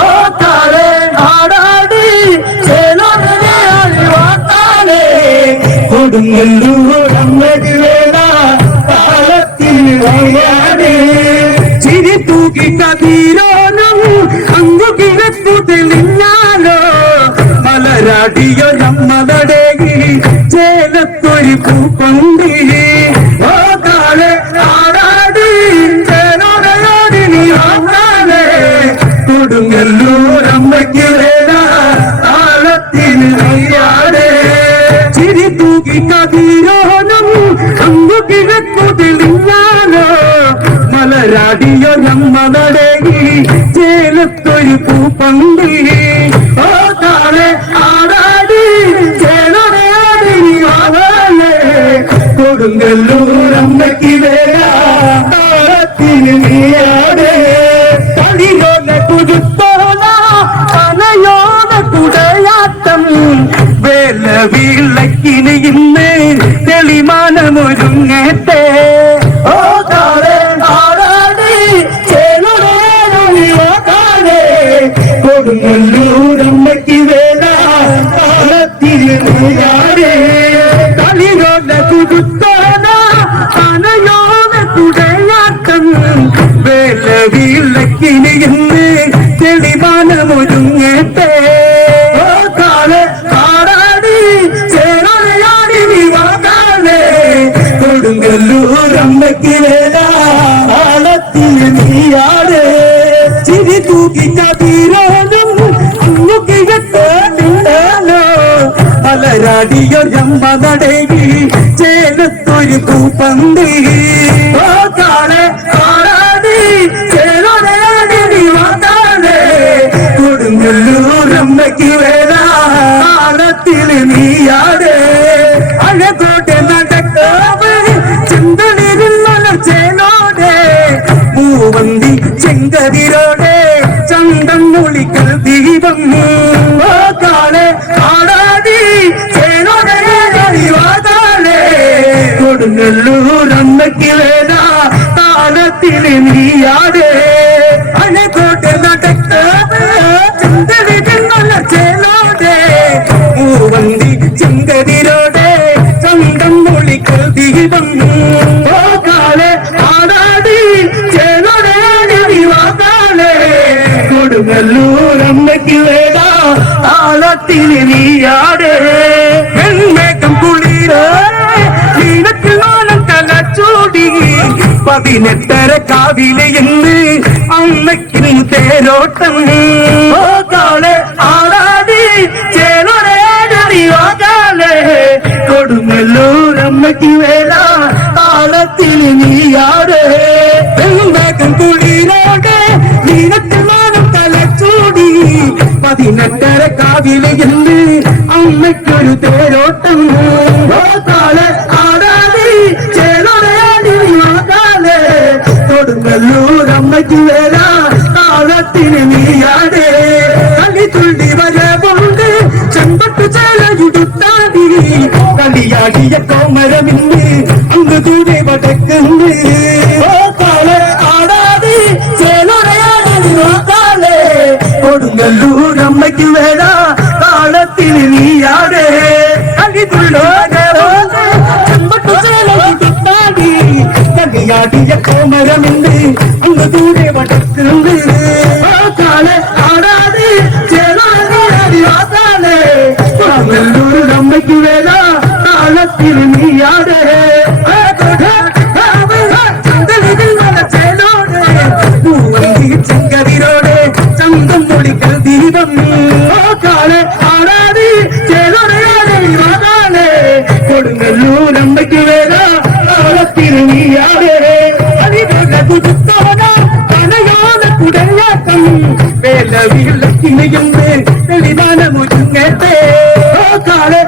ഓ കാളെ ആടാടി ചേലോടെ അഴിവാക്കാളെ കൊടുങ്ങല്ലൂർ അമ്മതി വേല താളത്തിൽ വയ്യാടേ ചിരി തൂക്കി കതിരോനം അങ്ങു കിഴക്കു തെളിഞ്ഞാലോ മലരാടിയോ നമ്മളുടെ ചേലത്തൊരു പൂക്കൊണ്ടി ഓ കാളെ ആടാടി ചേലോടയോടി നീ ആടാളെ കൊടുങ്ങല്ലൂർ അമ്മയ്ക്ക് വേല താളത്തിൽ വയ്യാടേ ചിരി തൂക്കി കതിരോനം അങ്ങു കിഴക്കു തെളിഞ്ഞാലോ മലരാടിയോ നമ്മളുടെ ചേലത്തൊരു പൂപ്പന്തി ഓ കാളെ ആടാടി ചേലോടയാടി ആവാലേ കൊടുങ്ങല്ലൂർ അമ്മയ്ക്ക് വേല താളത്തിന് നീയാടേ കളിയോല കുരുത്തോല കലയോല കുടയാട്ടം വേല വീളക്കിന് ഇന്ന് തെളിമാനമൊരുങ്ങട്ടെ ഓ കാളെ ആടാടി ചേലോടേ കൊടുങ്ങല്ലൂർ അമ്മയ്ക്ക് വേല താളത്തിന് നീയാടേ കളിയോല കുരുത്തോല കലയോല കുടയാട്ടം വേല വീളക്കിന് ഇന്ന് തെളിമാനമൊരുങ്ങട്ടെ ഓ കാളെ ആടാടി ചേലോടയാടി നീ വാകാളെ കൊടുങ്ങല്ലൂർ അമ്മയ്ക്ക് വേല താളത്തിന് നീയാടേ ചിരി തൂക്കി കതിരോനം അങ്ങു കിഴക്കോട്ടുണ്ടാലോ മലരാടിയോ നമ്മളുടെ ചേലത്തൊരു പൂപ്പന്തി ഓ കാളെ ആടാടി ചേലോടയാടി നീ വാകാളെ കൊടുങ്ങല്ലൂർ അമ്മയ്ക്ക് വേല താളത്തിൽ നീയാടേ അഴകോട്ടെ നടക്കാവ് ചിന്തളിരിൽ ചേലോടെ പൂവന്തി ചെങ്കതിരോടെ ചന്തം മുളിക്കൽ ദീപം ഓ കാളെ ആടാടി ചേലോടയാടി വാകാളെ കൊടുങ്ങല്ലൂർ അമ്മയ്ക്ക് വേല താളത്തിൽ നീയാടേ അഴകോട്ടെ നടക്കാവ് ചിന്തളിരിൽ ചേലോടെ പൂവന്തി ചെങ്കതിരോടെ ചന്തം മുളിക്കൽ ദീപം ഓ കാളെ ആടാടി ചേലോടയാടി വാകാളെ കൊടുങ്ങല്ലൂർ അമ്മയ്ക്ക് വേല താളത്തിൽ നീയാടേ വെൺമേഘം കുളിരേ നീലത്തിൽ നാളം തലച്ചൂടി 18 കാവിലെ എന്ന് അമ്മയ്ക്ക് തേരോട്ടം ഓ കാളെ ആടാടി ചേലോടയാടി വാകാളെ കൊടുങ്ങല്ലൂർ അമ്മയ്ക്ക് വേല താളത്തിൽ നീയാടേ വെൺമേഘം കുളിരോടെ നീലത്തിൽ നാളം തലച്ചൂടി 18 കാവിലെ എന്ന് അമ്മയ്ക്കൊരു തേരോട്ടം ഓ കാളെ ആടാടി ചേലോടയാടി വാകാളെ കൊടുങ്ങല്ലൂർ അമ്മയ്ക്ക് വേല താളത്തിന് നീയാടേ കളിത്തുള്ളി വരവുണ്ട് ചെമ്പട്ടു ചേലയുടുത്താടി കളിയാടിയ കോമരമിന്ന് അങ്ങ് ദൂരെ വടക്കുന്ന് ഓ കാളെ ആടാടി ചേലോടയാടി വാകാളെ കൊടുങ്ങല്ലൂർ അമ്മയ്ക്ക് വേല താളത്തിന് നീയാടേ കളിത്തുള്ളോ ചെമ്പട്ടു ചേലയുടുത്താടി കളിയാടിയ കോമരമിന്ന് അങ്ങ് ദൂരെ വടക്കുന്ന് ഓ കാളെ ആടാടി ചേലോടയാടി വാകാളെ കൊടുങ്ങല്ലൂർ അമ്മയ്ക്ക് വേല താളത്തിൽ നീയാടേ ചെങ്കതിരോടെ ചന്തം മുളിക്കൽ ദീപം ഓ കാളെ ആടാടി ചേലോടയാടി വാകാളെ കൊടുങ്ങല്ലൂർ അമ്മയ്ക്ക് വേല താളത്തിൽ നീയാടേ അടിപൊളി കുരുത്തോല കലയോല കുടയാട്ടം വേല വീളക്കിനയുണ്ട് തെളിമാനമൊരുങ്ങട്ടെ ഓ കാളെ